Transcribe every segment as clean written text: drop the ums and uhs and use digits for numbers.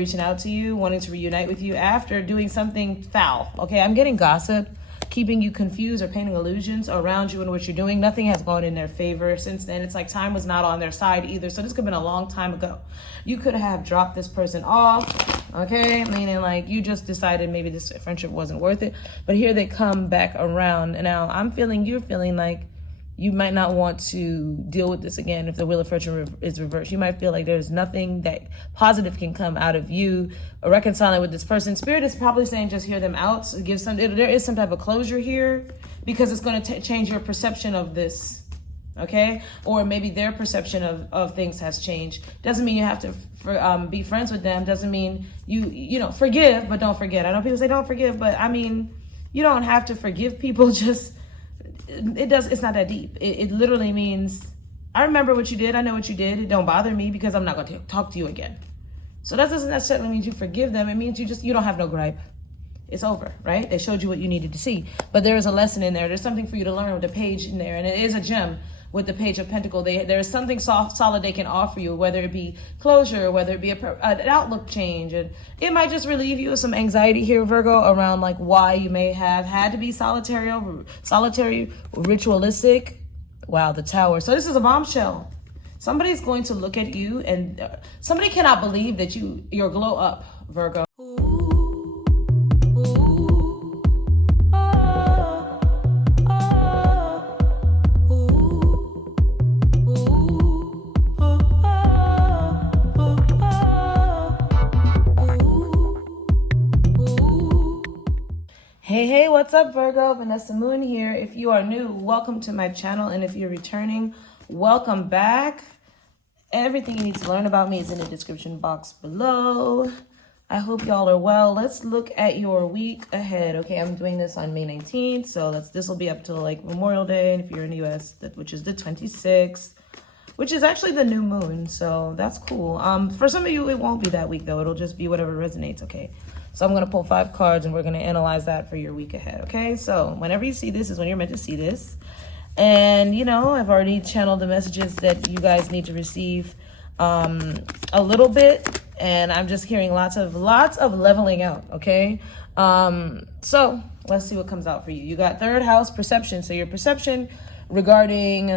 reaching out to you, wanting to reunite with you after doing something foul. Okay, I'm getting gossip, keeping you confused or painting illusions around you and what you're doing. Nothing has gone in their favor since then. It's like time was not on their side either. So this could have been a long time ago. You could have dropped this person off, okay? Meaning like you just decided maybe this friendship wasn't worth it. But here they come back around. And now you're feeling like you might not want to deal with this again if the Wheel of Fortune is reversed. You might feel like there's nothing that positive can come out of you reconciling with this person. Spirit is probably saying just hear them out. So there is some type of closure here because it's going to change your perception of this, okay? Or maybe their perception of things has changed. Doesn't mean you have to be friends with them. Doesn't mean you forgive, but don't forget. I know people say don't forgive, but I mean, you don't have to forgive people. Just it's not that deep. It literally means I remember what you did. I know what you did. It don't bother me because I'm not going to talk to you again. So that doesn't necessarily mean you forgive them. It means you don't have no gripe. It's over, right? They showed you what you needed to see. But there is a lesson in there. There's something for you to learn with the page in there. And it is a gem with the Page of Pentacles. There is something solid they can offer you, whether it be closure, whether it be an outlook change. And it might just relieve you of some anxiety here, Virgo, around like why you may have had to be solitary, ritualistic. Wow, the Tower. So this is a bombshell. Somebody's going to look at you and somebody cannot believe that you're glow up, Virgo. Hey, what's up, Virgo? Vanessa Moon here. If you are new, welcome to my channel. And if you're returning, welcome back. Everything you need to learn about me is in the description box below. I hope y'all are well. Let's look at your week ahead. Okay, I'm doing this on May 19th. So this will be up till like Memorial Day. And if you're in the US, which is the 26th, which is actually the new moon. So that's cool. For some of you, it won't be that week though. It'll just be whatever resonates, okay? So I'm going to pull 5 cards and we're going to analyze that for your week ahead, okay? So whenever you see this is when you're meant to see this. And, I've already channeled the messages that you guys need to receive a little bit. And I'm just hearing lots of leveling out, okay? So let's see what comes out for you. You got 3rd house perception. So your perception regarding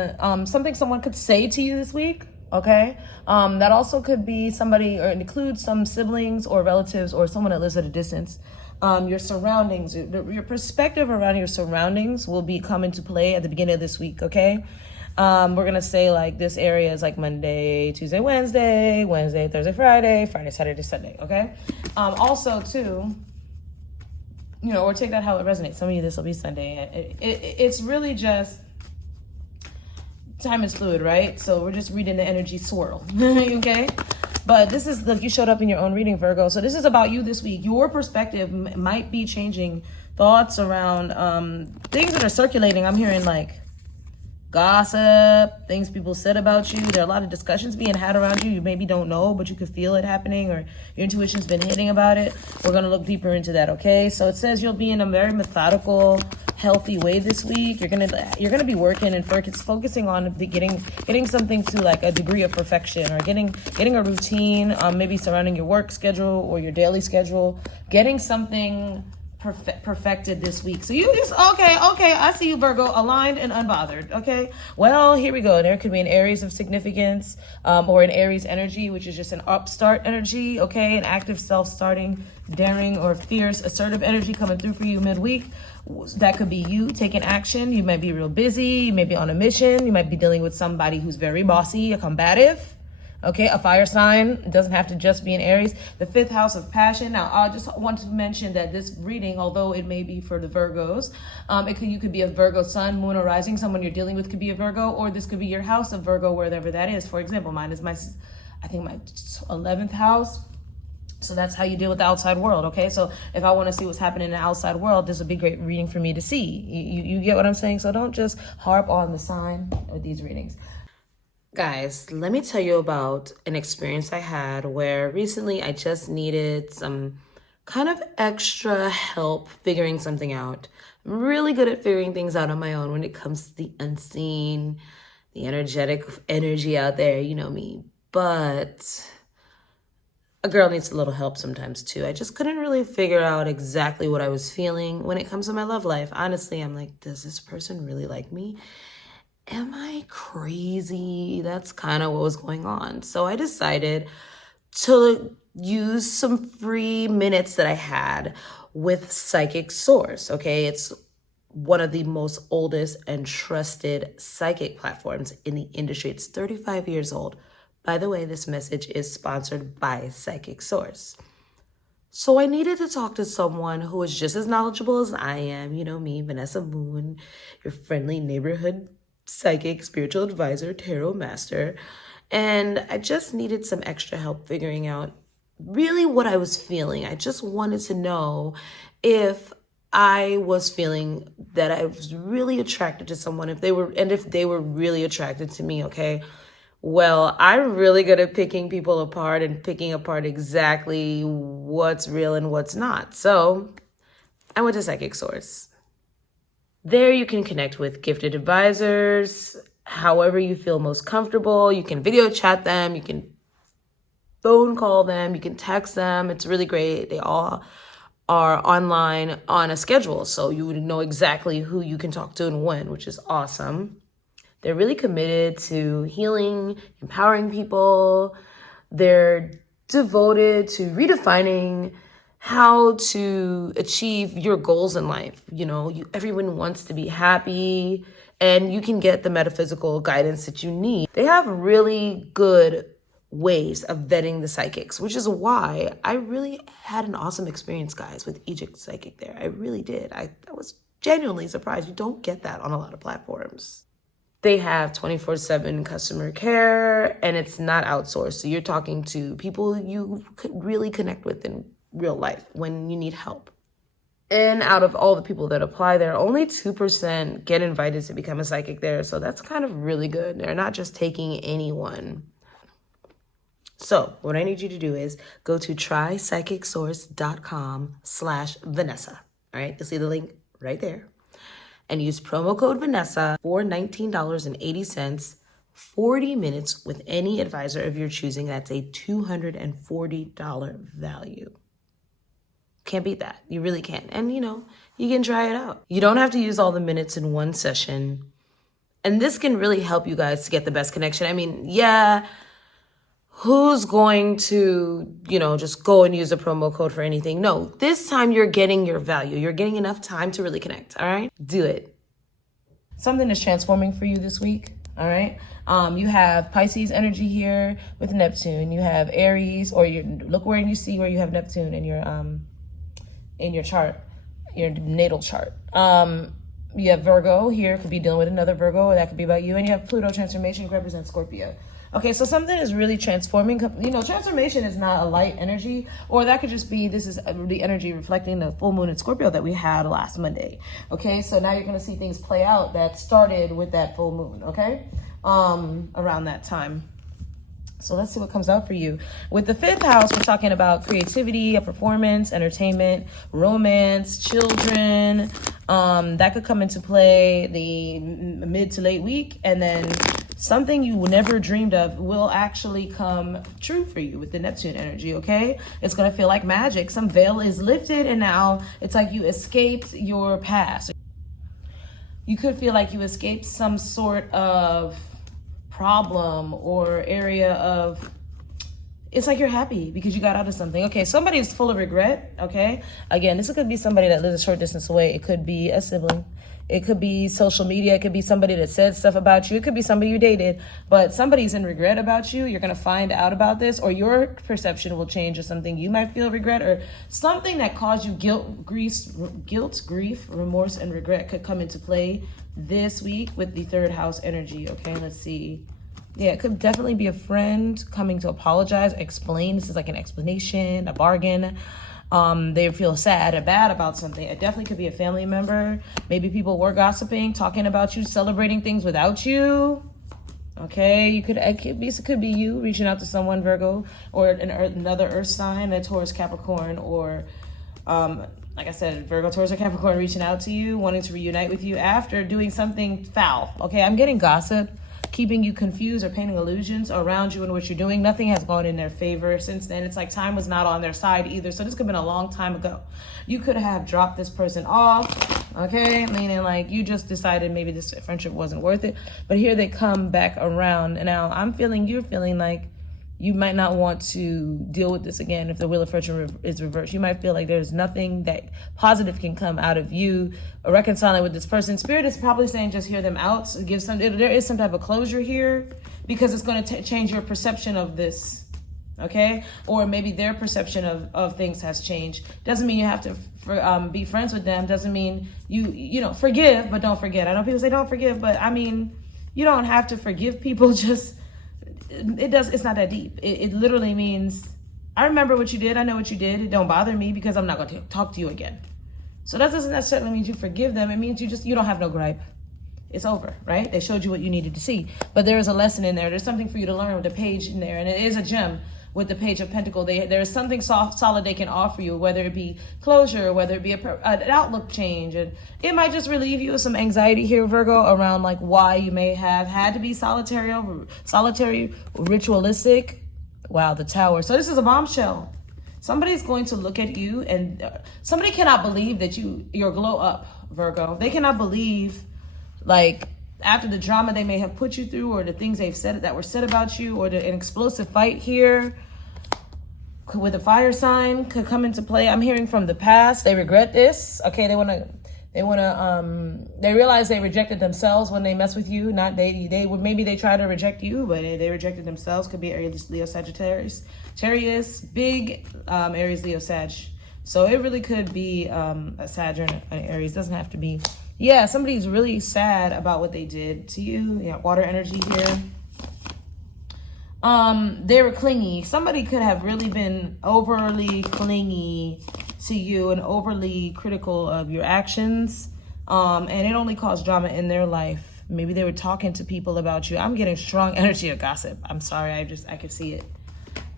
something someone could say to you this week. Okay, that also could be somebody or include some siblings or relatives or someone that lives at a distance. Your surroundings, your perspective around your surroundings will come into play at the beginning of this week. Okay, we're gonna say like this area is like Monday, Tuesday, Wednesday, Thursday, Friday, Saturday, Sunday. Okay, also too, or take that how it resonates. Some of you this will be Sunday. It's really just. Time is fluid, right? So we're just reading the energy swirl, okay? But this is, you showed up in your own reading, Virgo. So this is about you this week. Your perspective might be changing thoughts around things that are circulating. I'm hearing like gossip, things people said about you. There are a lot of discussions being had around you. You maybe don't know, but you could feel it happening or your intuition's been hitting about it. We're going to look deeper into that, okay? So it says you'll be in a very methodical, healthy way this week. You're gonna be working and focusing on getting something to like a degree of perfection or getting a routine, maybe surrounding your work schedule or your daily schedule, getting something perfected this week. So you just okay, I see you, Virgo, aligned and unbothered. Okay, well, here we go. There could be an Aries of significance or an Aries energy, which is just an upstart energy. Okay, an active self-starting, daring or fierce assertive energy coming through for you midweek. That could be you taking action. You might be real busy. You may be on a mission. You might be dealing with somebody who's very bossy, a combative. Okay, a fire sign. It doesn't have to just be an Aries. The 5th house of passion. Now, I just want to mention that this reading, although it may be for the Virgos, you could be a Virgo sun, moon, or rising. Someone you're dealing with could be a Virgo, or this could be your house of Virgo, wherever that is. For example, mine is my 11th house. So that's how you deal with the outside world, okay? So if I want to see what's happening in the outside world, this would be great reading for me to see. You get what I'm saying? So don't just harp on the sign with these readings. Guys, let me tell you about an experience I had where recently I just needed some kind of extra help figuring something out. I'm really good at figuring things out on my own when it comes to the unseen, the energy out there, you know me. But a girl needs a little help sometimes too. I just couldn't really figure out exactly what I was feeling when it comes to my love life. Honestly, I'm like, does this person really like me? Am I crazy? That's kind of what was going on. So I decided to use some free minutes that I had with Psychic Source, okay? It's one of the most oldest and trusted psychic platforms in the industry. It's 35 years old. By the way, this message is sponsored by Psychic Source. So I needed to talk to someone who is just as knowledgeable as I am. You know me, Vanessa Moon, your friendly neighborhood psychic, spiritual advisor, tarot master. And I just needed some extra help figuring out really what I was feeling. I just wanted to know if I was feeling that I was really attracted to someone, if they were really attracted to me, okay? Well, I'm really good at picking people apart and picking apart exactly what's real and what's not. So I went to Psychic Source. There you can connect with gifted advisors, however you feel most comfortable. You can video chat them, you can phone call them, you can text them. It's really great. They all are online on a schedule, so you would know exactly who you can talk to and when, which is awesome. They're really committed to healing, empowering people. They're devoted to redefining how to achieve your goals in life. You know, everyone wants to be happy, and you can get the metaphysical guidance that you need. They have really good ways of vetting the psychics, which is why I really had an awesome experience, guys, with Egypt Psychic there. I really did. I was genuinely surprised. You don't get that on a lot of platforms. They have 24/7 customer care, and it's not outsourced. So you're talking to people you could really connect with in real life when you need help. And out of all the people that apply there, only 2% get invited to become a psychic there. So that's kind of really good. They're not just taking anyone. So what I need you to do is go to trypsychicsource.com/Vanessa. All right, you'll see the link right there. And use promo code Vanessa for $19.80, 40 minutes with any advisor of your choosing. That's a $240 value. Can't beat that. You really can't. And, you know, you can try it out. You don't have to use all the minutes in one session. And this can really help you guys to get the best connection. I mean, yeah, who's going to, you know, just go and use a promo code for anything? No, this time you're getting your value. You're getting enough time to really connect, all right? Do it. Something is transforming for you this week, all right? You have Pisces energy here with Neptune. You have Aries, or look where you see where you have Neptune in your chart, your natal chart. You have Virgo here, could be dealing with another Virgo, or that could be about you. And you have Pluto transformation, represents Scorpio. Okay, so something is really transforming. You know, transformation is not a light energy, or that could just be, this is the energy reflecting the full moon in Scorpio that we had last Monday. Okay, so now you're going to see things play out that started with that full moon, okay, around that time. So let's see what comes out for you. With the 5th house, we're talking about creativity, a performance, entertainment, romance, children. That could come into play the mid to late week, and then something you never dreamed of will actually come true for you with the Neptune energy, okay? It's gonna feel like magic. Some veil is lifted, and now it's like you escaped your past. You could feel like you escaped some sort of problem or area of, it's like you're happy because you got out of something. Okay, somebody is full of regret, okay? Again, this could be somebody that lives a short distance away. It could be a sibling. It could be social media. It could be somebody that said stuff about you. It could be somebody you dated, but somebody's in regret about you. You're going to find out about this, or your perception will change or something. You might feel regret, or something that caused you guilt, grief, remorse, and regret could come into play this week with the 3rd house energy. Okay, let's see. Yeah, it could definitely be a friend coming to apologize, explain. This is like an explanation, a bargain. They feel sad or bad about something. It definitely could be a family member. Maybe people were gossiping, talking about you, celebrating things without you. Okay, it could be you reaching out to someone, Virgo, or another Earth sign, a Taurus, Capricorn, or like I said, Virgo, Taurus, or Capricorn reaching out to you, wanting to reunite with you after doing something foul. Okay, I'm getting gossip. keeping you confused or painting illusions around you and what you're doing. Nothing has gone in their favor since then. It's like time was not on their side either. So this could have been a long time ago. You could have dropped this person off, okay? Meaning like you just decided maybe this friendship wasn't worth it. But here they come back around. And now you're feeling like you might not want to deal with this again if the Wheel of Fortune is reversed. You might feel like there's nothing that positive can come out of you reconciling with this person. Spirit is probably saying just hear them out. So there is some type of closure here because it's going to change your perception of this, okay? Or maybe their perception of things has changed. Doesn't mean you have to be friends with them. Doesn't mean you know, forgive, but don't forget. I know people say don't forgive, but I mean, you don't have to forgive people. Just it's not that deep. It literally means I remember what you did. I know what you did. It don't bother me because I'm not going to talk to you again. So that doesn't necessarily mean you forgive them. It means you don't have no gripe. It's over, right? They showed you what you needed to see. But there is a lesson in there. There's something for you to learn with the page in there. And it is a gem with the Page of Pentacles. There is something solid they can offer you, whether it be closure, whether it be an outlook change. And it might just relieve you of some anxiety here, Virgo, around like why you may have had to be solitary, ritualistic. Wow, the Tower. So this is a bombshell. Somebody's going to look at you and somebody cannot believe that you're glow up, Virgo. They cannot believe, like, after the drama they may have put you through or the things they've said that were said about you or an explosive fight here with a fire sign could come into play. I'm hearing from the past. They regret this. Okay, they realize they rejected themselves when they mess with you. Not maybe they try to reject you, but they rejected themselves. Could be Aries, Leo, Sagittarius. Big Aries, Leo, Sag. So it really could be a Sag or an Aries. Doesn't have to be. Yeah, somebody's really sad about what they did to you. Yeah, water energy here. They were clingy. Somebody could have really been overly clingy to you and overly critical of your actions. And it only caused drama in their life. Maybe they were talking to people about you. I'm getting strong energy of gossip. I'm sorry, I could see it.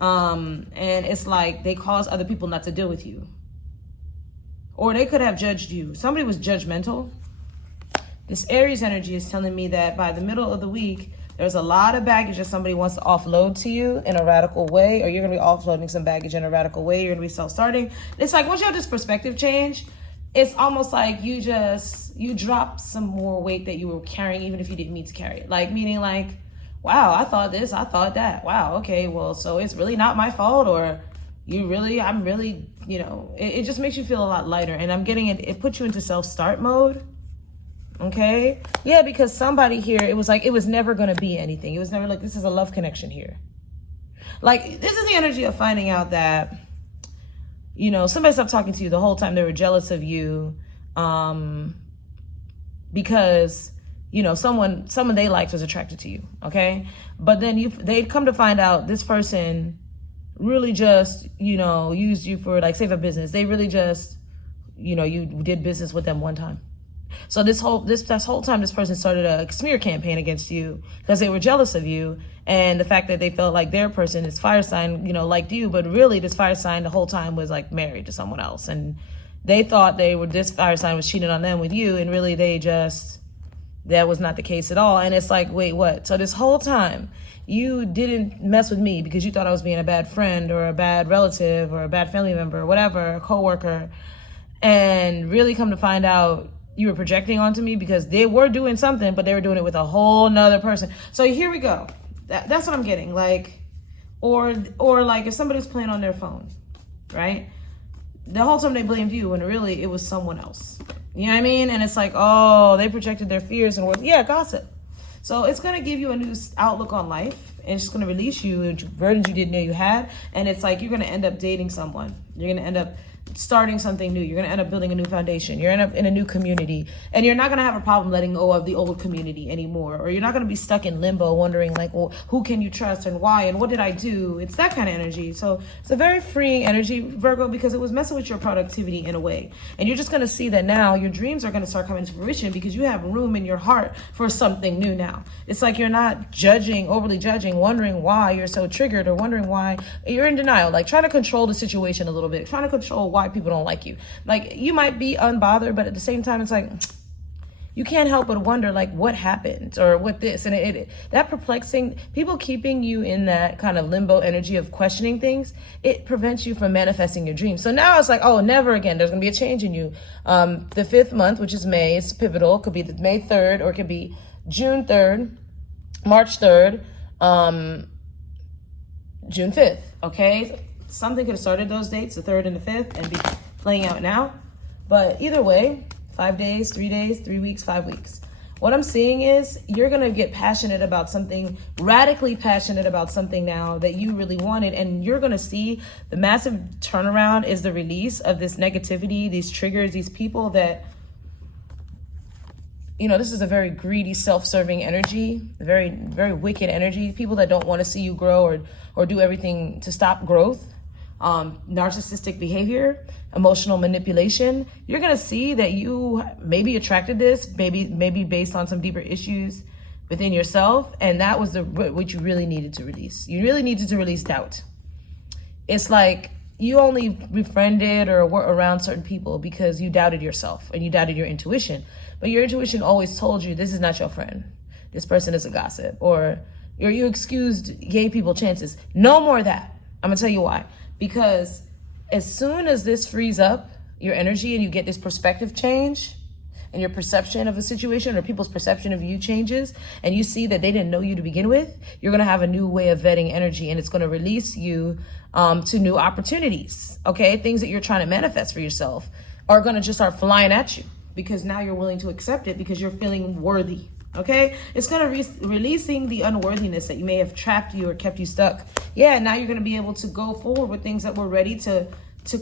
And it's like they caused other people not to deal with you. Or they could have judged you. Somebody was judgmental. This Aries energy is telling me that by the middle of the week, there's a lot of baggage that somebody wants to offload to you in a radical way, or you're going to be offloading some baggage in a radical way. You're going to be self-starting. It's like once you have this perspective change, it's almost like you drop some more weight that you were carrying, even if you didn't mean to carry it. Like, meaning like, wow, I thought this, I thought that. Wow, okay, well, so it's really not my fault, or I'm really, you know, it just makes you feel a lot lighter. And I'm getting it puts you into self-start mode. Okay. Yeah, because somebody here, it was like, it was never going to be anything. It was never like, this is a love connection here. Like, this is the energy of finding out that, you know, somebody stopped talking to you the whole time. They were jealous of you. Because, you know, someone they liked was attracted to you. Okay. But then they'd come to find out this person really just, you know, used you for like save a business. They really just, you know, you did business with them one time. So this whole time, this person started a smear campaign against you because they were jealous of you and the fact that they felt like their person, this fire sign, you know, liked you, but really this fire sign the whole time was like married to someone else, and they thought this fire sign was cheating on them with you, and really that was not the case at all. And it's like, wait, what? So this whole time you didn't mess with me because you thought I was being a bad friend or a bad relative or a bad family member or whatever, a coworker, and really come to find out you were projecting onto me because they were doing something, but they were doing it with a whole nother person. So here we go. That's what I'm getting. Like, or like if somebody's playing on their phone, right? The whole time they blamed you when really it was someone else. You know what I mean? And it's like, oh, they projected their fears and gossip. So it's going to give you a new outlook on life. And it's going to release you into burdens you didn't know you had. And it's like you're going to end up dating someone. You're going to end up starting something new. You're going to end up building a new foundation. You're going to end up in a new community. And you're not going to have a problem letting go of the old community anymore. Or you're not going to be stuck in limbo wondering like, well, who can you trust and why and what did I do? It's that kind of energy. So it's a very freeing energy, Virgo, because it was messing with your productivity in a way. And you're just going to see that now your dreams are going to start coming to fruition because you have room in your heart for something new now. It's like you're not overly judging, wondering why you're so triggered or wondering why you're in denial, like trying to control the situation a little bit, trying to control why people don't like you. Like you might be unbothered, but at the same time, it's like, you can't help but wonder, like, what happened or what this, and that perplexing, people keeping you in that kind of limbo energy of questioning things, it prevents you from manifesting your dreams. So now it's like, oh, never again. There's going to be a change in you. The 5th month, which is May, it's pivotal. It could be the May 3rd, or it could be June 3rd, March 3rd, June 5th, okay? Something could have started those dates, the 3rd and the 5th, and be playing out now. But either way, 5 days, 3 days, 3 weeks, 5 weeks. What I'm seeing is you're going to get passionate about something, radically passionate about something now that you really wanted. And you're going to see the massive turnaround is the release of this negativity, these triggers, these people that, you know, this is a very greedy, self-serving energy, very, very wicked energy. People that don't want to see you grow or do everything to stop growth. Narcissistic behavior, emotional manipulation. You're going to see that you maybe attracted this, maybe based on some deeper issues within yourself. And that was what you really needed to release. You really needed to release doubt. It's like you only befriended or were around certain people because you doubted yourself and you doubted your intuition. But your intuition always told you this is not your friend. This person is a gossip. Or you excused, gave people chances. No more of that. I'm going to tell you why. Because as soon as this frees up your energy and you get this perspective change and your perception of a situation or people's perception of you changes and you see that they didn't know you to begin with, you're going to have a new way of vetting energy, and it's going to release you to new opportunities. Okay. Things that you're trying to manifest for yourself are going to just start flying at you because now you're willing to accept it because you're feeling worthy. Okay, it's going to releasing the unworthiness that you may have trapped you or kept you stuck. Yeah, now you're going to be able to go forward with things that were ready to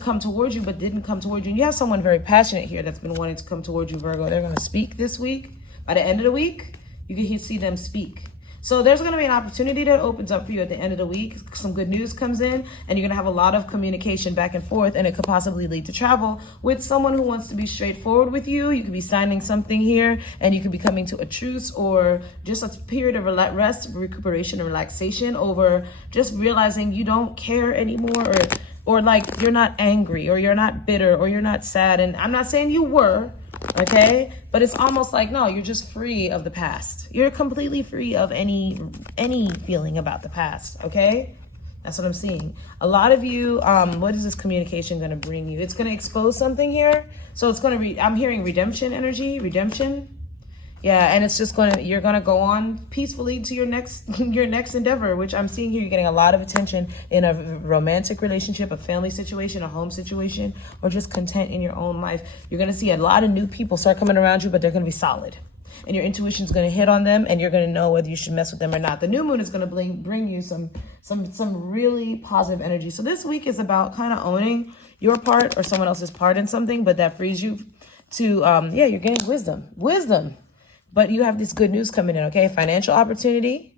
come towards you but didn't come towards you. And you have someone very passionate here that's been wanting to come towards you, Virgo. They're going to speak this week. By the end of the week, you can see them speak. So there's going to be an opportunity that opens up for you at the end of the week. Some good news comes in and you're going to have a lot of communication back and forth, and it could possibly lead to travel with someone who wants to be straightforward with you. You could be signing something here and you could be coming to a truce or just a period of rest, recuperation, and relaxation over just realizing you don't care anymore, or like you're not angry or you're not bitter or you're not sad. And I'm not saying you were, okay, but it's almost like, no, you're just free of the past. You're completely free of any feeling about the past. Okay, that's what I'm seeing. A lot of you, what is this communication going to bring you? It's going to expose something here. So it's going to I'm hearing redemption energy, redemption. Yeah, and it's just you're gonna go on peacefully to your next endeavor, which I'm seeing here. You're getting a lot of attention in a romantic relationship, a family situation, a home situation, or just content in your own life. You're gonna see a lot of new people start coming around you, but they're gonna be solid. And your intuition's gonna hit on them, and you're gonna know whether you should mess with them or not. The new moon is gonna bring you some really positive energy. So this week is about kind of owning your part or someone else's part in something, but that frees you to you're getting wisdom. But you have this good news coming in, okay? Financial opportunity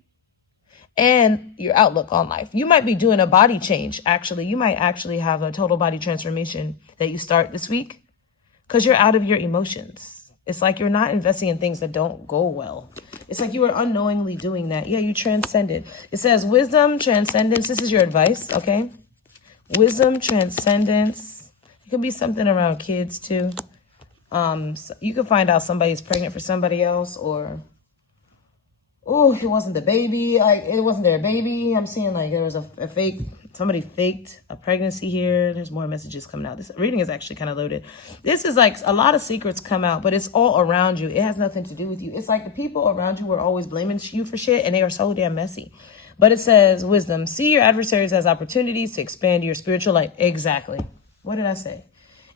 and your outlook on life. You might be doing a body change, actually. You might actually have a total body transformation that you start this week because you're out of your emotions. It's like you're not investing in things that don't go well. It's like you were unknowingly doing that. Yeah, you transcended. It says wisdom, transcendence. This is your advice, okay? Wisdom, transcendence. It could be something around kids too. So you can find out somebody's pregnant for somebody else, or it wasn't the baby, like it wasn't their baby. I'm seeing like there was a fake, somebody faked a pregnancy here. There's more messages coming out. This reading is actually kind of loaded. This is like a lot of secrets come out, but it's all around you. It has nothing to do with you. It's like the people around you were always blaming you for shit, and they are so damn messy. But it says wisdom, see your adversaries as opportunities to expand your spiritual life. Exactly. What did I say?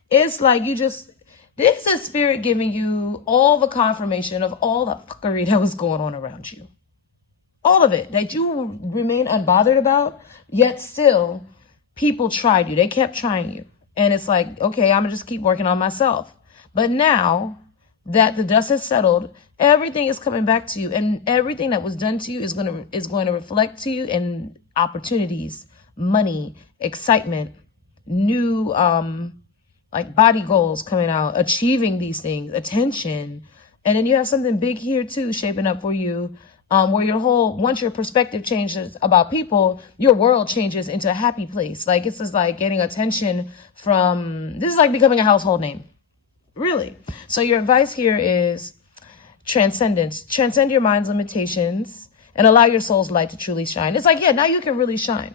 It's like this is spirit giving you all the confirmation of all the fuckery that was going on around you. All of it that you remain unbothered about, yet still people tried you. They kept trying you. And it's like, okay, I'm gonna just keep working on myself. But now that the dust has settled, everything is coming back to you, and everything that was done to you is going to reflect to you in opportunities, money, excitement, new like body goals coming out, achieving these things, attention. And then you have something big here too, shaping up for you, where once your perspective changes about people, your world changes into a happy place. Like it's just like getting attention this is like becoming a household name, really. So your advice here is Transcendence. Transcend your mind's limitations and allow your soul's light to truly shine. It's like, yeah, now you can really shine.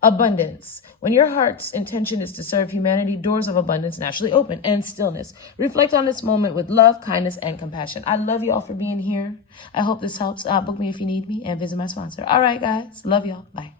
Abundance. When your heart's intention is to serve humanity, doors of abundance naturally open. And stillness. Reflect on this moment with love, kindness, and compassion. I love you all for being here. I hope this helps. Book me if you need me and visit my sponsor. All right, guys. Love y'all. Bye.